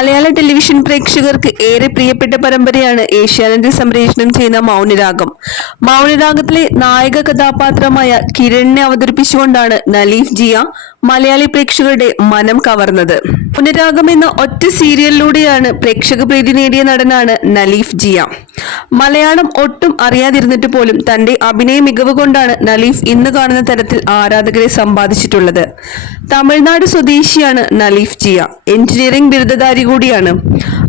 മലയാള television പ്രേക്ഷകർക്ക് ഏറെ പ്രിയപ്പെട്ട പരമ്പരയാണ് ഏഷ്യാനെറ്റിൽ സംപ്രേഷണം ചെയ്യുന്ന മൗനരാഗം. മൗനരാഗത്തിലെ നായക കഥാപാത്രമായ കിരണിനെ അവതരിപ്പിച്ചുകൊണ്ടാണ് നലീഫ് ജിയ മലയാളി പ്രേക്ഷകരുടെ മനം കവർന്നത്. മൗനരാഗം എന്ന ഒറ്റ സീരിയലിലൂടെയാണ് പ്രേക്ഷക പ്രീതി നേടിയ നടനാണ് നലീഫ് ജിയ. മലയാളം ഒട്ടും അറിയാതിരുന്നിട്ട് പോലും തന്റെ അഭിനയ മികവ് കൊണ്ടാണ് നലീഫ് ഇന്ന് കാണുന്ന തരത്തിൽ ആരാധകരെ സമ്പാദിച്ചിട്ടുള്ളത്. തമിഴ്നാട് സ്വദേശിയാണ് നലീഫ് ജിയ. എഞ്ചിനീയറിംഗ് ബിരുദധാരി കൂടിയാണ്.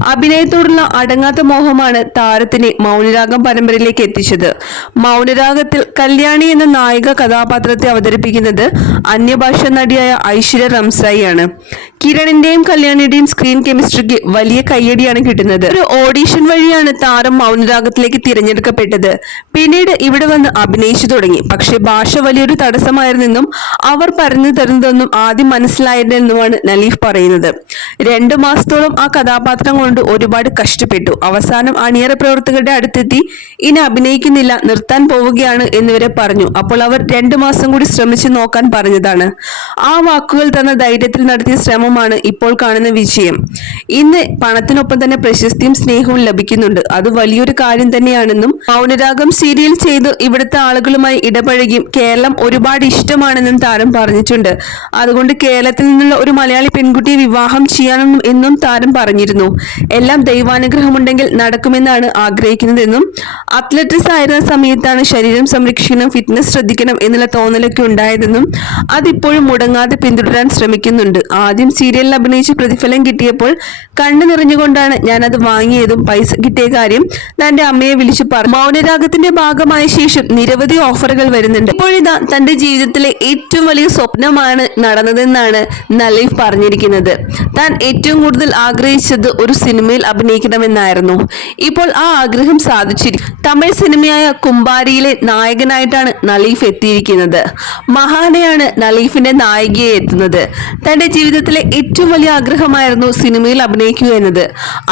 അഭിനയത്തോടുള്ള അടങ്ങാത്ത മോഹമാണ് താരത്തിനെ മൗനരാഗം പരമ്പരയിലേക്ക് എത്തിച്ചത്. മൗനരാഗത്തിൽ കല്യാണി എന്ന നായിക കഥാപാത്രത്തെ അവതരിപ്പിക്കുന്നത് അന്യഭാഷ നടിയായ ഐശ്വര്യ റംസായിയാണ്. കിരണിന്റെയും കല്യാണിയുടെയും സ്ക്രീൻ കെമിസ്ട്രിക്ക് വലിയ കയ്യടിയാണ് കിട്ടുന്നത്. ഒരു ഓഡീഷൻ വഴിയാണ് താരം മൗനരാഗത്തിലേക്ക് തിരഞ്ഞെടുക്കപ്പെട്ടത്. പിന്നീട് ഇവിടെ വന്ന് അഭിനയിച്ചു തുടങ്ങി. പക്ഷേ ഭാഷ വലിയൊരു തടസ്സമായിരുന്നെന്നും അവർ പറഞ്ഞു തരുന്നതെന്നും ആദ്യം മനസ്സിലായിരുന്നെന്നുമാണ് നലീഫ് പറയുന്നത്. രണ്ടു മാസത്തോളം ആ കഥാപാത്രം കൊണ്ട് ഒരുപാട് കഷ്ടപ്പെട്ടു. അവസാനം അണിയറ പ്രവർത്തകരുടെ അടുത്തെത്തി ഇനി അഭിനയിക്കുന്നില്ല നിർത്താൻ പോവുകയാണ് എന്നിവരെ പറഞ്ഞു. അപ്പോൾ അവർ രണ്ടു മാസം കൂടി ശ്രമിച്ചു നോക്കാൻ പറഞ്ഞതാണ്. ആ വാക്കുകൾ തന്ന ധൈര്യത്തിൽ നടത്തിയ ശ്രമമാണ് ഇപ്പോൾ കാണുന്ന വിജയം. ഇന്ന് പണത്തിനൊപ്പം തന്നെ പ്രശസ്തിയും സ്നേഹവും ലഭിക്കുന്നുണ്ട്. അത് വലിയൊരു കാര്യം തന്നെയാണെന്നും മൗനരാഗം സീരിയൽ ചെയ്ത് ഇവിടുത്തെ ആളുകളുമായി ഇടപഴകിയും കേരളം ഒരുപാട് ഇഷ്ടമാണെന്നും താരം പറഞ്ഞിട്ടുണ്ട്. അതുകൊണ്ട് കേരളത്തിൽ നിന്നുള്ള ഒരു മലയാളി പെൺകുട്ടിയെ വിവാഹം ചെയ്യണം എന്നും താരം പറഞ്ഞിരുന്നു. എല്ലാം ദൈവാനുഗ്രഹമുണ്ടെങ്കിൽ നടക്കുമെന്നാണ് ആഗ്രഹിക്കുന്നതെന്നും അത്ലറ്റിക്സ് ആയിരുന്ന സമയത്താണ് ശരീരം സംരക്ഷിക്കണം ഫിറ്റ്നസ് ശ്രദ്ധിക്കണം എന്നുള്ള തോന്നലൊക്കെ ഉണ്ടായതെന്നും അതിപ്പോഴും മുടങ്ങാതെ പിന്തുടരാൻ ശ്രമിക്കുന്നുണ്ട്. ആദ്യം സീരിയലിൽ അഭിനയിച്ച് പ്രതിഫലം കിട്ടിയപ്പോൾ കണ്ണു നിറഞ്ഞുകൊണ്ടാണ് ഞാൻ അത് വാങ്ങിയതും പൈസ കിട്ടിയ കാര്യം തന്റെ അമ്മയെ വിളിച്ചു പറഞ്ഞു മൗനരാഗത്തിന്റെ ഭാഗമായ ശേഷം നിരവധി ഓഫറുകൾ വരുന്നുണ്ട്. ഇപ്പോഴിതാ തന്റെ ജീവിതത്തിലെ ഏറ്റവും വലിയ സ്വപ്നമാണ് നടന്നതെന്നാണ് നലീഫ് പറഞ്ഞിരിക്കുന്നത്. താൻ ഏറ്റവും കൂടുതൽ ആഗ്രഹിച്ചത് ഒരു സിനിമയിൽ അഭിനയിക്കണമെന്നായിരുന്നു. ഇപ്പോൾ ആ ആഗ്രഹം സാധിച്ചിരിക്കും തമിഴ് സിനിമയായ കുമ്പാരിയിലെ നായകനായിട്ടാണ് നലീഫ് എത്തിയിരിക്കുന്നത്. മഹാനയാണ് നലീഫിന്റെ നായികയെ എത്തുന്നത്. തന്റെ ജീവിതത്തിലെ ഏറ്റവും വലിയ ആഗ്രഹമായിരുന്നു സിനിമയിൽ അഭിനയിക്കുക എന്നത്.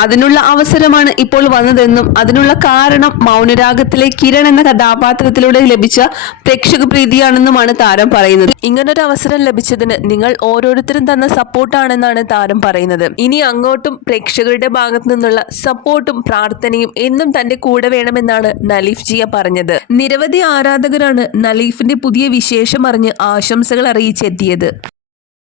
അതിനുള്ള അവസരമാണ് ഇപ്പോൾ വന്നതെന്നും അതിനുള്ള കാരണം മൗനരാഗത്തിലെ കിരൺ എന്ന കഥാപാത്രത്തിലൂടെ ലഭിച്ച പ്രേക്ഷക പ്രീതിയാണെന്നുമാണ് താരം പറയുന്നത്. ഇങ്ങനൊരു അവസരം ലഭിച്ചതിന് നിങ്ങൾ ഓരോരുത്തരും തന്ന സപ്പോർട്ടാണെന്നാണ് താരം പറയുന്നത്. ഇനി അങ്ങോട്ടും പ്രേക്ഷകരുടെ ഭാഗത്തു നിന്നുള്ള സപ്പോർട്ടും പ്രാർത്ഥനയും എന്നും തന്റെ കൂടെ വേണമെന്നാണ് നലീഫ് ജിയ പറഞ്ഞത്. നിരവധി ആരാധകരാണ് നലീഫിന്റെ പുതിയ വിശേഷം അറിഞ്ഞ് ആശംസകൾ അറിയിച്ചെത്തിയത്.